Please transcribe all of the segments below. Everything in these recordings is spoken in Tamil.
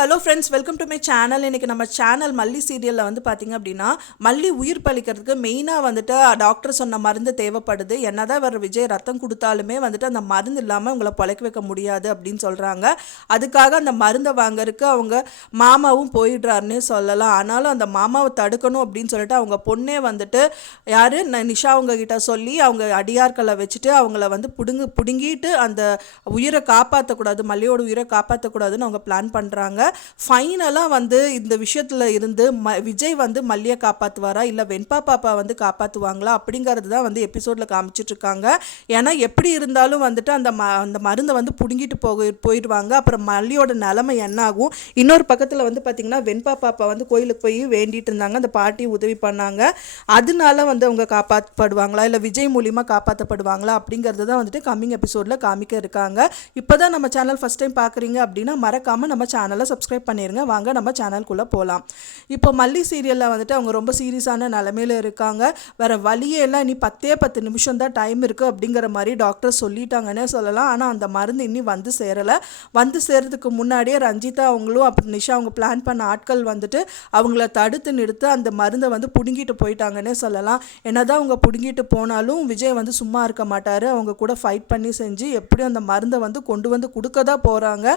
Hello friends welcome to my channel இன்றைக்கி நம்ம சேனல் மல்லி சீரியலில் வந்து பார்த்திங்க அப்படின்னா மல்லி உயிர் பலிக்கிறதுக்கு மெயினாக வந்துட்டு டாக்டர் சொன்ன மருந்து தேவைப்படுது. என்ன தான் வர விஜய் ரத்தம் கொடுத்தாலுமே வந்துட்டு அந்த மருந்து இல்லாமல் உங்களை பழக்க வைக்க முடியாது அப்படின்னு சொல்கிறாங்க அதுக்காக அந்த மருந்தை வாங்கறதுக்கு அவங்க மாமாவும் போயிடுறாருன்னு சொல்லலாம். ஆனாலும் அந்த மாமாவை தடுக்கணும் அப்படின்னு சொல்லிட்டு அவங்க பொண்ணே வந்துட்டு யார்? நிஷா அவங்க கிட்ட சொல்லி அவங்க அடியார்களை வச்சுட்டு அவங்கள வந்து பிடுங்கு பிடுங்கிட்டு அந்த உயிரை காப்பாற்றக்கூடாது மல்லியோட உயிரை காப்பாற்றக்கூடாதுன்னு அவங்க பிளான் பண்ணுறாங்க ஃபைனலாக வந்து இந்த விஷயத்தில் இருந்து ம விஜய் வந்து மல்லியை காப்பாற்றுவாரா இல்லை வெண்பா பாப்பா வந்து காப்பாற்றுவாங்களா அப்படிங்கிறது தான் வந்து எபிசோடில் காமிச்சிட்ருக்காங்க ஏன்னா எப்படி இருந்தாலும் வந்துட்டு அந்த ம அந்த மருந்தை வந்து பிடுங்கிட்டு போக போயிடுவாங்க. அப்புறம் மல்லியோட நிலமை என்ன ஆகும் இன்னொரு பக்கத்தில் வந்து பார்த்திங்கன்னா வெண்பா பாப்பா வந்து கோயிலுக்கு போய் வேண்டிட்டு இருந்தாங்க. அந்த பாட்டி உதவி பண்ணாங்க. அதனால வந்து அவங்க காப்பாற்றப்படுவாங்களா இல்லை விஜய் மூலியமாக காப்பாற்றப்படுவாங்களா அப்படிங்கிறது தான் வந்துட்டு கம்மிங் எபிசோடில் காமிக்க இருக்காங்க. இப்போ தான் நம்ம சேனல் ஃபஸ்ட் டைம் பார்க்குறீங்க அப்படின்னா மறக்காமல் நம்ம சேனலை சப்ஸ்கிரைப் பண்ணிடுங்க வாங்க நம்ம சேனல்குள்ளே போகலாம் இப்போ மல்லி சீரியலில் வந்துட்டு அவங்க ரொம்ப சீரியஸான நிலமையில இருக்காங்க. வேறு வழியே எல்லாம் இனி பத்தே பத்து நிமிஷம் தான் டைம் இருக்குது அப்படிங்கிற மாதிரி டாக்டர் சொல்லிட்டாங்கன்னே சொல்லலாம். ஆனால் அந்த மருந்து இன்னி வந்து சேரலை. வந்து சேர்றதுக்கு முன்னாடியே ரஞ்சிதா அவங்களும் அப்புறம் நிஷா அவங்க பிளான் பண்ண ஆட்கள் வந்துட்டு அவங்கள தடுத்து நிறுத்து அந்த மருந்தை வந்து பிடுங்கிட்டு போயிட்டாங்கன்னே சொல்லலாம். என்னதான் அவங்க பிடுங்கிட்டு போனாலும் விஜய் வந்து சும்மா இருக்க மாட்டார். அவங்க கூட ஃபைட் பண்ணி செஞ்சு எப்படியும் அந்த மருந்தை வந்து கொண்டு வந்து கொடுக்க தான் போகிறாங்க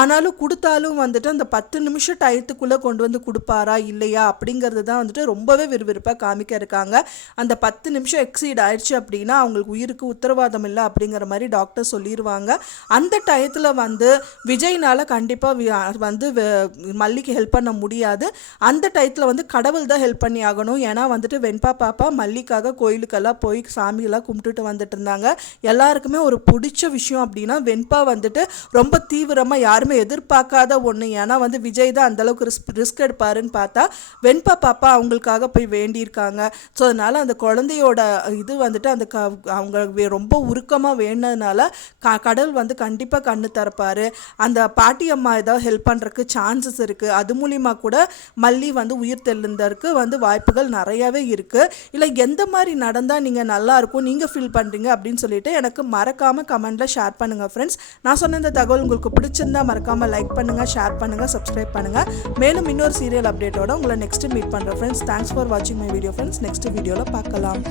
ஆனாலும் கொடுத்தாலும் வந்துட்டு அந்த பத்து நிமிஷம் டயத்துக்குள்ளே கொண்டு வந்து கொடுப்பாரா இல்லையா அப்படிங்கிறது தான் வந்துட்டு ரொம்பவே விறுவிறுப்பாக காமிக்க இருக்காங்க. அந்த பத்து நிமிஷம் எக்ஸீட் ஆயிடுச்சு அப்படின்னா அவங்களுக்கு உயிருக்கு உத்தரவாதம் இல்லை அப்படிங்கிற மாதிரி டாக்டர் சொல்லிடுவாங்க அந்த டயத்தில் வந்து விஜய்னால் கண்டிப்பாக வந்து வெ- மல்லிக்கு ஹெல்ப் பண்ண முடியாது. அந்த டயத்தில் வந்து கடவுள் தான் ஹெல்ப் பண்ணி ஆகணும். ஏன்னா வந்துட்டு வெண்பா பாப்பா மல்லிக்காக கோயிலுக்கெல்லாம் போய் சாமியெல்லாம் கும்பிட்டுட்டு வந்துட்டு இருந்தாங்க. எல்லாருக்குமே ஒரு பிடிச்ச விஷயம் அப்படின்னா வெண்பா வந்துட்டு ரொம்ப தீவிரமாக யாருமே எதிர்பார்க்காத ஒன்று ஏன்னா வந்து விஜய் தான் அந்தளவுக்கு ரிஸ்க் ரிஸ்க் எடுப்பாருன்னு பார்த்தா வெண்பா பாப்பா அவங்களுக்காக போய் வேண்டியிருக்காங்க. ஸோ அதனால் அந்த குழந்தையோட இது வந்துட்டு அந்த க அவங்க வே- ரொம்ப உருக்கமாக வேணதுனால க கடவுள் வந்து கண்டிப்பாக கண்ணு திறப்பார். அந்த பாட்டி அம்மா ஏதாவது ஹெல்ப் பண்ணுறக்கு சான்சஸ் இருக்குது அது மூலிமா கூட மல்லி வந்து உயிர் தெளிந்ததற்கு வந்து வாய்ப்புகள் நிறையவே இருக்குது இல்லை எந்த மாதிரி நடந்தால் நீங்கள் நல்லாயிருக்கும் நீங்கள் ஃபீல் பண்ணுறீங்க அப்படின்னு சொல்லிட்டு எனக்கு மறக்காமல் கமெண்ட்டில் ஷேர் பண்ணுங்கள் ஃப்ரெண்ட்ஸ் நான் சொன்ன இந்த தகவல் உங்களுக்கு பிடிச்சிருந்தா மறக்காமல் லைக் பண்ணுங்கள் ஷேர் பண்ணுங்கள் பண்ணுங்கள் சப்ஸ்கிரைப் பண்ணுங்கள் மேலும் இன்னொரு சீரியல் அப்டேட்டோட உங்களை நெக்ஸ்ட்டு மீட் பண்ணுறேன் ஃப்ரெண்ட்ஸ் தேங்க்ஸ் ஃபார் வாட்சிங் மை வீடியோ ஃப்ரெண்ட்ஸ் நெக்ஸ்ட் வீடியோவில் பார்க்கலாம்.